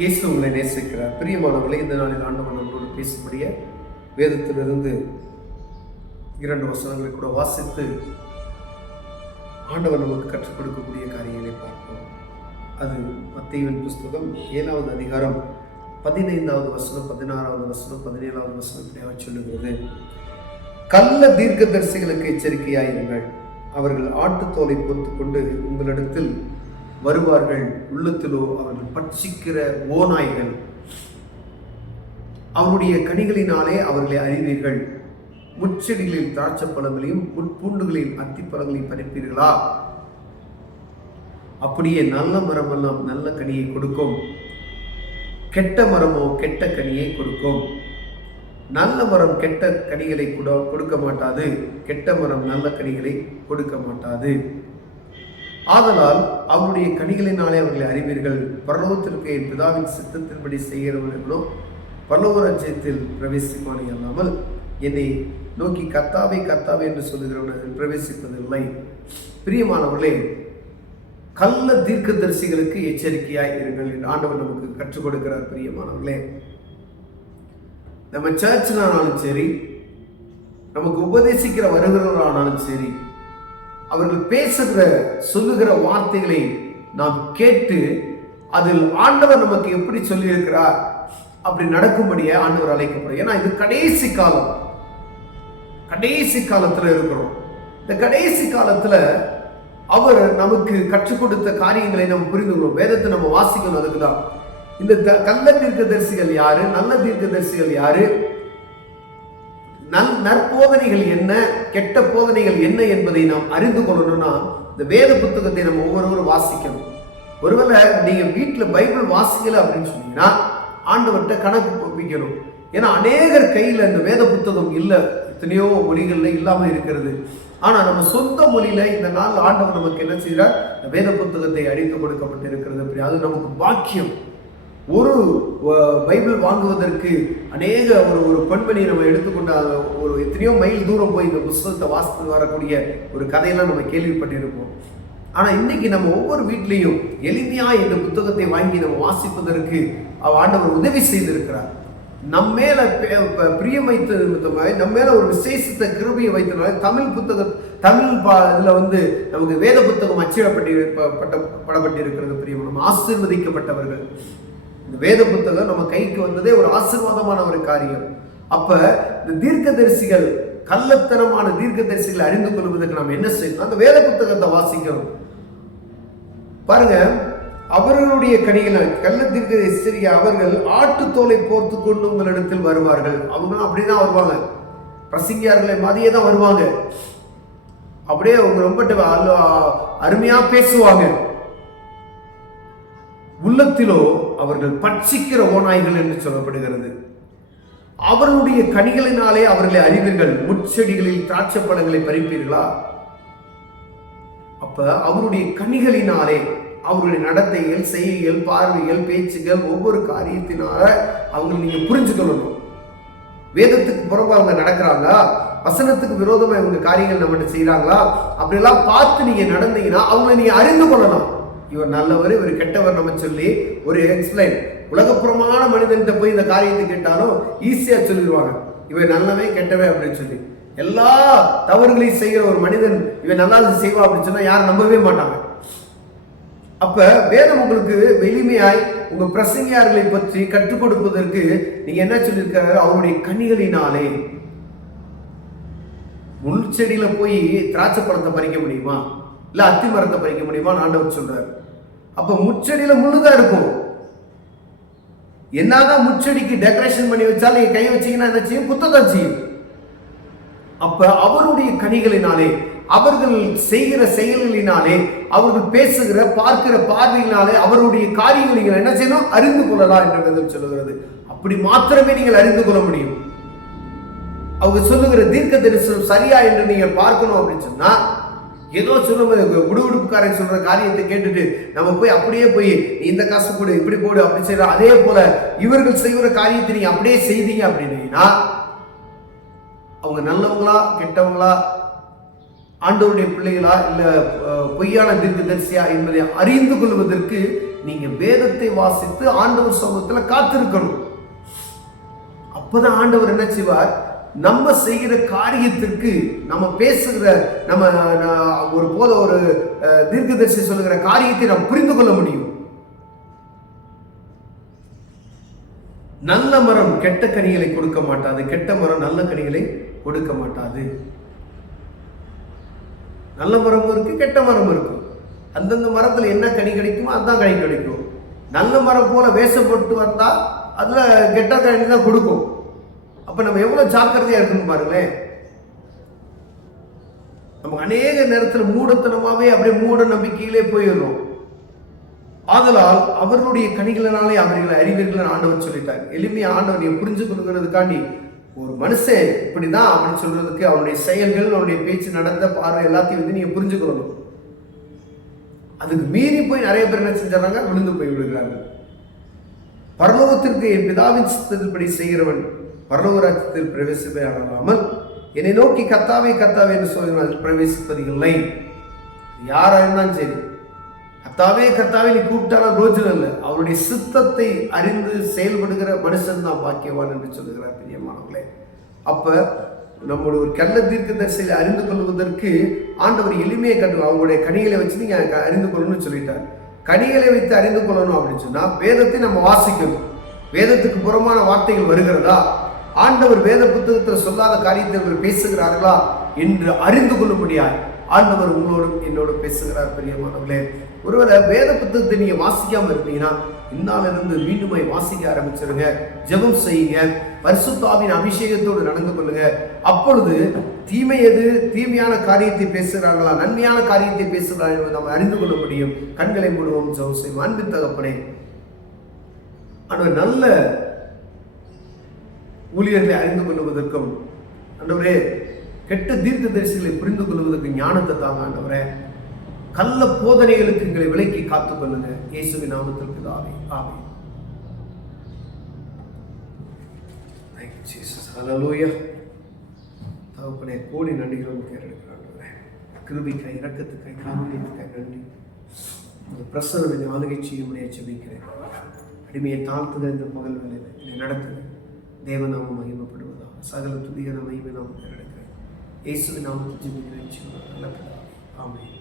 இயேசு உங்களை நேசிக்கிறார். பிரியமானவர்களே, இந்த நாளில் ஆண்டவர் நம்மளோடு பேசக்கூடிய வேதத்திலிருந்து 2 வசனங்களை கூட வாசித்து ஆண்டவர் நமக்கு கற்றுக் கொடுக்கக்கூடிய காரியங்களை பார்ப்போம். அது மத்தேயுவின் புஸ்தகம் 7வது அதிகாரம் 15வது வசனம், 16வது வசனம், 17வது வசனத்திலேயே சொல்லுகிறது, கள்ள தீர்க்கதரிசிகளுக்கு எச்சரிக்கையாயிருங்கள். அவர்கள் ஆட்டுத்தோலை பொறுத்து கொண்டு உங்களிடத்தில் வருவார்கள், உள்ளத்திலோ அவர்கள் பட்சிக்கிற ஓநாய்கள். அவருடைய கனிகளினாலே அவர்களை அறிவீர்கள். முச்செடிகளில் திராட்சை பழங்களையும் முட்பூண்டுகளில் அத்திப்பழங்களையும் பறிப்பீர்களா? அப்படியே நல்ல மரமெல்லாம் நல்ல கனியை கொடுக்கும், கெட்ட மரமோ கெட்ட கனியை கொடுக்கும். நல்ல மரம் கெட்ட கனிகளை கொடுக்க மாட்டாது, கெட்ட மரம் நல்ல கனிகளை கொடுக்க மாட்டாது. ஆதலால் அவருடைய கனிகளினாலே அவர்களை அறிவீர்கள். பரலோகத்திற்கு என் பிதாவின் சித்தத்தின்படி செய்கிறவர்களும் பரலோக ராஜ்யத்தில் பிரவேசிப்பானே அல்லாமல் என்னை நோக்கி கர்த்தாவே கர்த்தாவே என்று சொல்லுகிறவர்கள் பிரவேசிப்பதில்லை. பிரியமானவர்களே, கள்ள தீர்க்கதரிசிகளுக்கு எச்சரிக்கையாய் இருங்கள் என்று ஆண்டவர் நமக்கு கற்றுக் கொடுக்கிறார். பிரியமானவர்களே, நம்ம சர்ச்னாலும் சரி, நமக்கு உபதேசிக்கிற வருகிறவரானாலும் சரி, அவர்கள் பேசுகிற சொல்லுகிற வார்த்தைகளை நாம் கேட்டு அதில் ஆண்டவர் நமக்கு எப்படி சொல்லியிருக்கிறார் அப்படி நடக்கும்படியே ஆண்டவர் அழைக்கப்படுறார். ஏன்னா இது கடைசி காலம், கடைசி காலத்துல இருக்கிறோம். இந்த கடைசி காலத்துல அவர் நமக்கு கற்றுக் கொடுத்த காரியங்களை நம்ம புரிந்து கொள்ளும். வேதத்தை நம்ம வாசிக்கணும். அதுக்குதான் இந்த கள்ள தீர்க்கதரிசிகள் யாரு, நல்ல தீர்க்கதரிசிகள் யாரு, நற்போதனைகள் என்ன, கெட்ட போதனைகள் என்ன என்பதை நாம் அறிந்து கொள்ளணும்னா இந்த வேத புத்தகத்தை நம்ம ஒவ்வொருவரும் வாசிக்கணும். ஒருவேளை நீங்க வீட்டுல பைபிள் வாசிக்கல அப்படின்னு சொன்னீங்கன்னா ஆண்டவர்கிட்ட கணக்கு ஒப்பிக்கணும். ஏன்னா அநேகர் கையில இந்த வேத புத்தகம் இல்லை, எத்தனையோ மொழிகள்ல இல்லாம இருக்கிறது. ஆனா நம்ம சொந்த மொழியில இந்த நாள் ஆண்டவர் நமக்கு என்ன செய்யறார், இந்த வேத புத்தகத்தை அடித்து கொடுக்கப்பட்டு இருக்கிறது. அது நமக்கு பாக்கியம். ஒரு பைபிள் வாங்குவதற்கு அநேக ஒரு பெண்மணி நம்ம எடுத்துக்கொண்ட ஒரு எத்தனையோ மைல் தூரம் போய் இந்த புத்தகத்தை வாசித்து வரக்கூடிய ஒரு கதையெல்லாம் நம்ம கேள்விப்பட்டிருப்போம். ஆனா இன்னைக்கு நம்ம ஒவ்வொரு வீட்லையும் எளிமையா இந்த புத்தகத்தை வாங்கி நம்ம வாசிப்பதற்கு ஆண்டவர் உதவி செய்திருக்கிறார். நம்ம மேல பிரியம் வைத்த நிமித்தமாக நம்ம மேல ஒரு விசேஷத்தை கிருபையை வைத்தனால தமிழ் புத்தகம் இதுல நமக்கு வேத புத்தகம் அச்சிடப்பட்டிருக்கிறது. பிரியம், நம்ம ஆசீர்வதிக்கப்பட்டவர்கள். இந்த வேத புத்தகம் நம்ம கைக்கு வந்ததே ஒரு ஆசீர்வாதமான ஒரு காரியம். அப்ப இந்த தீர்க்கதரிசிகள், கள்ளத்தனமான தீர்க்கதரிசிகளை அறிந்து கொள்வதற்கு நாம் என்ன செய்யணும்? அந்த வேத புத்தகத்தை வாசிக்கணும். பாருங்க, அவர்களுடைய கனிகள் கள்ள தீர்க்கதரிசி அவர்கள் ஆட்டுத்தோலை போர்த்து கொண்டு உங்களிடத்தில் வருவார்கள். அவங்களும் அப்படிதான் வருவாங்க, பிரசங்கியார்களை மாதிரியே தான் வருவாங்க. அப்படியே அவங்க ரொம்ப அருமையா பேசுவாங்க. உள்ளத்திலோ அவர்கள் பட்சிக்கிற ஓநாய்கள் என்று சொல்லப்படுகிறது. அவர்களுடைய கனிகளினாலே அவர்களை அறிவீர்கள். முட்செடிகளில் திராட்சை பழங்களை பறிப்பீர்களா? அப்ப அவருடைய கனிகளினாலே அவருடைய நடத்தைகள், செய்கைகள், பார்வைகள், பேச்சுகள், ஒவ்வொரு காரியத்தினால அவங்க நீங்க புரிஞ்சுக்கணும். வேதத்துக்கு புறம்பா அவங்க நடக்கிறாங்களா, வசனத்துக்கு விரோதமா இவங்க காரியங்கள் நம்மகிட்ட செய்யறாங்களா, அப்படியெல்லாம் பார்த்து நீங்க நடந்தீங்கன்னா அவங்களை நீங்க அறிந்து கொள்ளலாம். இவர் நல்லவர், இவர் கெட்டவர் நம்ம சொல்லி ஒரு எக்ஸ்பிளைன். உலகப்புறமான மனிதன்கிட்ட போய் இந்த காரியத்தை கேட்டாலும் ஈஸியா சொல்லிடுவாங்க, இவன் நல்லவன் கெட்டவன் அப்படின்னு சொல்லி. எல்லா தவறுகளையும் செய்கிற ஒரு மனிதன் இவன் நல்லா செய்வா அப்படின்னு சொன்னா யாரும் நம்பவே மாட்டாங்க. அப்ப வேதம் உங்களுக்கு எளிமையாய் உங்க பிரசங்கியார்களை பற்றி கற்றுக் கொடுப்பதற்கு நீங்க என்ன சொல்லியிருக்கிறாரு? அவருடைய கனிகளினாலே. முள் செடியில போய் திராட்சை பழத்தை பறிக்க முடியுமா, இல்ல அத்தி மரத்தை பறிக்க முடியுமா? ஆண்டவர் சொல்றாரு. அப்ப முச்செடியில முள்ளுதான் இருக்கும். என்னதான் முச்செடிக்கு டெக்கரேஷன் பண்ணி வச்சாலும் நீங்க கை வச்சீங்கன்னா என்ன செய்யும்? குத்தத்தான் செய்யும். அப்ப அவருடைய கனிகளினாலே, அவர்கள் செய்கிற செயல்களினாலே, அவர்கள் பேசுகிற பார்க்கிற பார்வையினாலே அவருடைய காரியங்களை நீங்கள் என்ன செய்யணும்? அறிந்து கொள்ளலாம் என்று வேதம் சொல்லுகிறது. அப்படி மாத்திரமே நீங்கள் அறிந்து கொள்ள முடியும். அவங்க சொல்லுகிற தீர்க்க தரிசனம் சரியா என்று நீங்க பார்க்கணும் அப்படின்னு சொன்னா, ஏதோ சொல்லும்போது குடுகுடுப்புக்காரன் சொல்ற காரியத்தை கேட்டுட்டு நம்ம போய் அப்படியே போய் இந்த காசு போடு, இப்படி போடு, அப்படி செய்யற அதே போல இவர்கள் செய்கிற காரியத்தை நீங்க அப்படியே செய்தீங்க அப்படின்னா அவங்க நல்லவங்களா கெட்டவங்களா, ஆண்டவருடைய பிள்ளைகளா இல்ல பொய்யான தீர்க்கதரிசியா என்பதை அறிந்து கொள்வதற்கு நீங்க வேதத்தை வாசித்து ஆண்டவர் சமூகத்துல காத்திருக்கணும். அப்பதான் ஆண்டவர் என்ன செய்வார், நம்ம செய்கிற காரியத்திற்கு, நம்ம பேசுகிற, நம்ம ஒரு தீர்க்கதரிசி சொல்லுகிற காரியத்தை நாம் புரிந்து கொள்ள முடியும். நல்ல மரம் கெட்ட கனிகளை கொடுக்க மாட்டாது, கெட்ட மரம் நல்ல கனிகளை கொடுக்க மாட்டாது. நல்ல மரம் இருக்கு, கெட்ட மரம் இருக்கு. அந்தந்த மரத்துல என்ன கனி கிடைக்குமோ அதுதான் கனி கிடைக்கும். நல்ல மரம் போல வேஷப்பட்டு வந்தா அதுல கெட்ட கனி தான் கொடுக்கும். அப்ப நம்ம எவ்வளவு ஜாக்கிரதையா இருக்கணும் பாருங்களேன். நம்ம அநேக நேரத்துல மூடத்தனமாவே அப்படியே மூட நம்பிக்கையிலே போயிடுறோம். ஆதலால் அவர்களுடைய கனிகளினாலே அவர்களை அறிவீர்கள் ஆண்டவர் சொல்லிட்டார். எளிமையா ஆண்டவர் நீங்க புரிஞ்சு கொடுக்கிறதுக்காண்டி, ஒரு மனுஷன் இப்படிதான் அப்படின்னு சொல்றதுக்கு அவனுடைய செயல்கள், அவனுடைய பேச்சு, நடந்த பார்வை எல்லாத்தையும் வந்து நீங்க புரிஞ்சுக்கணும். அதுக்கு மீறி போய் நிறைய பேர் என்ன செஞ்சாங்க, விழுந்து போய் விடுகிறார்கள். பரலோகத்திற்கு என் பிதாவின் சித்தத்தின்படி செய்கிறவன் பரலோக ராஜ்யத்தில் பிரவேசிப்பதாமல், என்னை நோக்கி கர்த்தாவே கர்த்தாவே என்று சொல்கிறான், அதில் பிரவேசிப்பது இல்லை. யாரா இருந்தாலும் சரி, கர்த்தாவே கர்த்தாவே நீ கூப்பிட்டாலும் ரோஜனம் இல்லை. அவருடைய சித்தத்தை அறிந்து செயல்படுகிற மனுஷன் தான் பாக்கியவான் என்று சொல்லுகிறார் பிரியமானவர்களே. அப்ப நம்மளுடைய ஒரு கள்ள தீர்க்கதரிசியை அறிந்து கொள்வதற்கு ஆண்டவர் எளிமையை கண்டு அவங்களுடைய கனிகளை வச்சு நீங்க அறிந்து கொள்ளணும்னு சொல்லிட்டார். கனிகளை வைத்து அறிந்து கொள்ளணும் அப்படின்னு சொன்னா வேதத்தை நம்ம வாசிக்கணும். வேதத்துக்கு புறமான வார்த்தைகள் வருகிறதா, ஆண்டவர் வேத புத்தகத்தில் சொல்லாத காரியத்தை அவர் பேசுகிறார்களா என்று அறிந்து கொள்ளும்படியாய் ஆண்டவர் உங்களோடும் என்னோடும் பேசுகிறார் பிரியமானவர்களே. ஒருவேளை வேத புத்தகத்தை நீங்க வாசிக்காம இருப்பீங்கன்னா இன்னாலிருந்து மீண்டுமாய் வாசிக்க ஆரம்பிச்சிருங்க. ஜெபம் செய்யுங்க, பரிசுத்த ஆவியின் அபிஷேகத்தோடு நடந்து கொள்ளுங்க. அப்பொழுது தீமை எது, தீமையான காரியத்தை பேசுகிறாங்களா, நன்மையான காரியத்தை பேசுகிறார்கள் என்பதை நம்ம அறிந்து கொள்ள முடியும். கண்களை மூடுவோம், ஜெபம் செய்வோம். அன்பின் தகப்பனே, ஆண்டவர் நல்ல ஊழியர்களை அறிந்து கொள்வதற்கும், ஆண்டவரே கெட்ட தீர்க்க தரிசிகளை புரிந்து கொள்வதற்கு ஞானத்தை தாங்க ஆண்டவரே. கள்ள போதனைகளுக்கு எங்களை விலக்கி காத்துக் கொள்ளுங்க. இயேசுவின் நாமத்தில் பிதாவே, ஆமென். Thank you Jesus. Hallelujah. தகப்பனே, கோடி நன்றிகள் உங்களுக்கு ஏறெடுக்கிறாங்க. கிருபைக்காய், இரக்கத்துக்காய், காருண்யத்துக்காய் நன்றி. இந்த பிரசன்ன ஆளுகை செய்யும்படியே ஜெபிக்கிறேன். அடிமையை தாழ்த்துகிற இந்த பகல் வேளையில் என்னை நடத்துங்க. தேவநாமம் மகிமைப்படுவதாக. சகல துதிகர மகிமை நாமத்தில் நடக்கிறேன். இயேசுவின் நாமத்தில் ஜெபிக்கிறேன். நல்ல பிதாவே, ஆமென்.